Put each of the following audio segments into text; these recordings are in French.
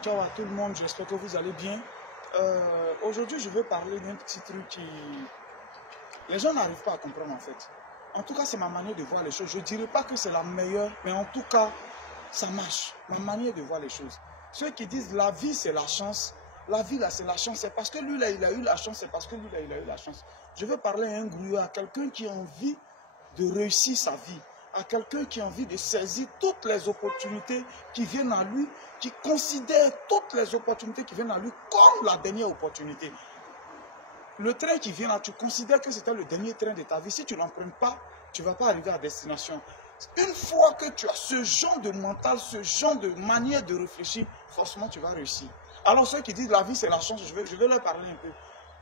Ciao à tout le monde, j'espère que vous allez bien. Aujourd'hui, je veux parler d'un petit truc qui... Les gens n'arrivent pas à comprendre en fait. En tout cas, c'est ma manière de voir les choses. Je ne dirais pas que c'est la meilleure, mais en tout cas, ça marche. Ma manière de voir les choses. Ceux qui disent la vie, c'est la chance. La vie, là, c'est la chance. C'est parce que lui, là, il a eu la chance. C'est parce que lui, là, il a eu la chance. Je veux parler à un grouillard, à quelqu'un qui a envie de réussir sa vie, à quelqu'un qui a envie de saisir toutes les opportunités qui viennent à lui, qui considère toutes les opportunités qui viennent à lui comme la dernière opportunité. Le train qui vient là, tu considères que c'était le dernier train de ta vie. Si tu ne l'empruntes pas, tu ne vas pas arriver à destination. Une fois que tu as ce genre de mental, ce genre de manière de réfléchir, forcément tu vas réussir. Alors ceux qui disent la vie c'est la chance, je vais leur parler un peu.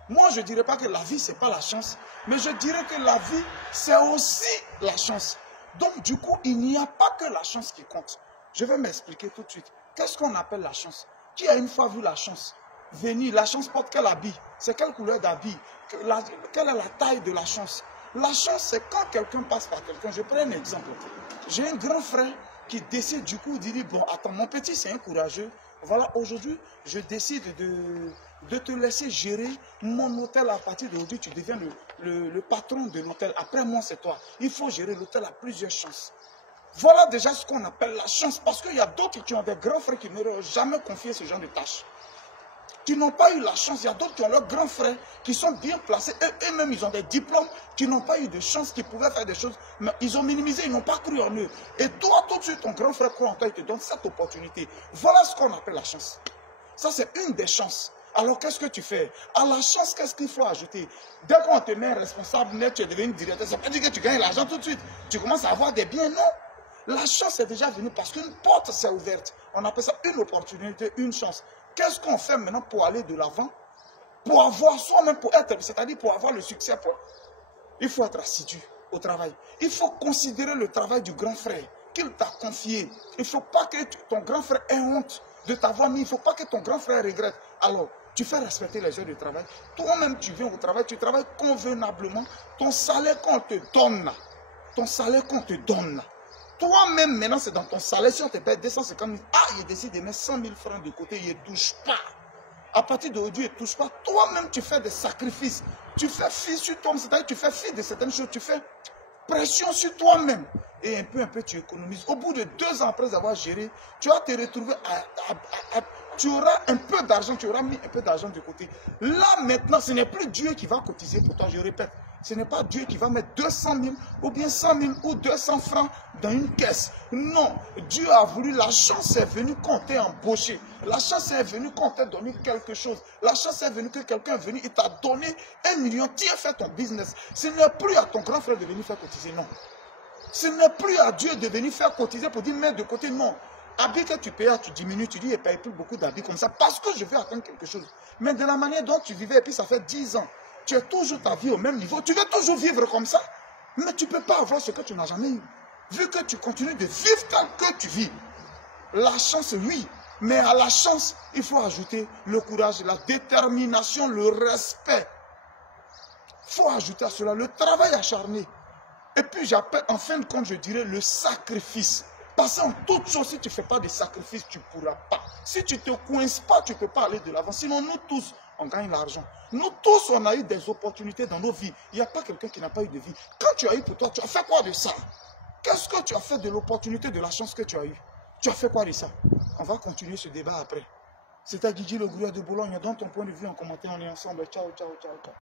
Moi, je ne dirais pas que la vie, ce n'est pas la chance, mais je dirais que la vie, c'est aussi la chance. Donc, du coup, il n'y a pas que la chance qui compte. Je vais m'expliquer tout de suite. Qu'est-ce qu'on appelle la chance? Qui a une fois vu la chance venir? La chance porte quel habit? C'est quelle couleur d'habit? Quelle est la taille de la chance? La chance, c'est quand quelqu'un passe par quelqu'un. Je prends un exemple. J'ai un grand frère qui décide du coup, il dit, bon, attends, mon petit, c'est un courageux. Voilà, aujourd'hui, je décide de te laisser gérer mon hôtel. À partir d'aujourd'hui, tu deviens le patron de l'hôtel. Après moi, c'est toi. Il faut gérer l'hôtel à plusieurs chances. Voilà déjà ce qu'on appelle la chance. Parce qu'il y a d'autres qui ont des grands frères qui n'auraient jamais confié ce genre de tâches. Qui n'ont pas eu la chance. Il y a d'autres qui ont leurs grands frères qui sont bien placés. Eux-mêmes, ils ont des diplômes, qui n'ont pas eu de chance, qui pouvaient faire des choses. Mais ils ont minimisé, ils n'ont pas cru en eux. Et toi, tout de suite, ton grand frère croit en toi, il te donne cette opportunité. Voilà ce qu'on appelle la chance. Ça, c'est une des chances. Alors, qu'est-ce que tu fais? À la chance, qu'est-ce qu'il faut ajouter? Dès qu'on te met responsable net, tu es devenu directeur. Ça ne veut pas dire que tu gagnes l'argent tout de suite. Tu commences à avoir des biens, non. La chance est déjà venue parce qu'une porte s'est ouverte. On appelle ça une opportunité, une chance. Qu'est-ce qu'on fait maintenant pour aller de l'avant? Pour avoir soi-même, pour être, c'est-à-dire pour avoir le succès. Il faut être assidu au travail. Il faut considérer le travail du grand frère qu'il t'a confié. Il ne faut pas que ton grand frère ait honte de t'avoir mis. Il ne faut pas que ton grand frère regrette. Alors, tu fais respecter les heures de travail. Toi-même, tu viens au travail, tu travailles convenablement. Ton salaire qu'on te donne, ton salaire qu'on te donne, toi-même, maintenant, c'est dans ton salaire. Si on te paie 250 000, il décide de mettre 100 000 francs de côté, il ne touche pas. À partir d'aujourd'hui, il ne touche pas. Toi-même, tu fais des sacrifices. Tu fais fi sur toi-même, c'est-à-dire tu fais fi de certaines choses. Tu fais pression sur toi-même. Et un peu, tu économises. Au bout de 2 ans après avoir géré, tu vas te retrouver tu auras un peu d'argent, tu auras mis un peu d'argent de côté. Là, maintenant, ce n'est plus Dieu qui va cotiser pour toi, je répète. Ce n'est pas Dieu qui va mettre 200 000 ou bien 100 000 ou 200 francs dans une caisse. Non, Dieu a voulu, la chance est venue quand t'es embauché. La chance est venue quand t'es donné quelque chose. La chance est venue que quelqu'un est venu, il t'a donné 1 million, tu as fait ton business. Ce n'est plus à ton grand frère de venir faire cotiser, non. Ce n'est plus à Dieu de venir faire cotiser pour dire mettre de côté, non. Habits que tu payes, tu diminues, tu dis, il ne paye plus beaucoup d'habits comme ça parce que je vais attendre quelque chose. Mais de la manière dont tu vivais, et puis ça fait 10 ans, tu as toujours ta vie au même niveau, tu veux toujours vivre comme ça, mais tu ne peux pas avoir ce que tu n'as jamais eu. Vu que tu continues de vivre tel que tu vis, la chance, oui, mais à la chance, il faut ajouter le courage, la détermination, le respect. Il faut ajouter à cela le travail acharné. Et puis j'appelle, en fin de compte, je dirais le sacrifice. Parce qu'en toute chose, si tu ne fais pas de sacrifice, tu ne pourras pas. Si tu ne te coinces pas, tu ne peux pas aller de l'avant. Sinon, nous tous, on gagne l'argent. Nous tous, on a eu des opportunités dans nos vies. Il n'y a pas quelqu'un qui n'a pas eu de vie. Quand tu as eu pour toi, tu as fait quoi de ça? Qu'est-ce que tu as fait de l'opportunité, de la chance que tu as eue? Tu as fait quoi de ça? On va continuer ce débat après. C'était Guigui le Grouillard de Boulogne. Dans ton point de vue en commentaire, on est ensemble. Ciao, ciao, ciao, ciao.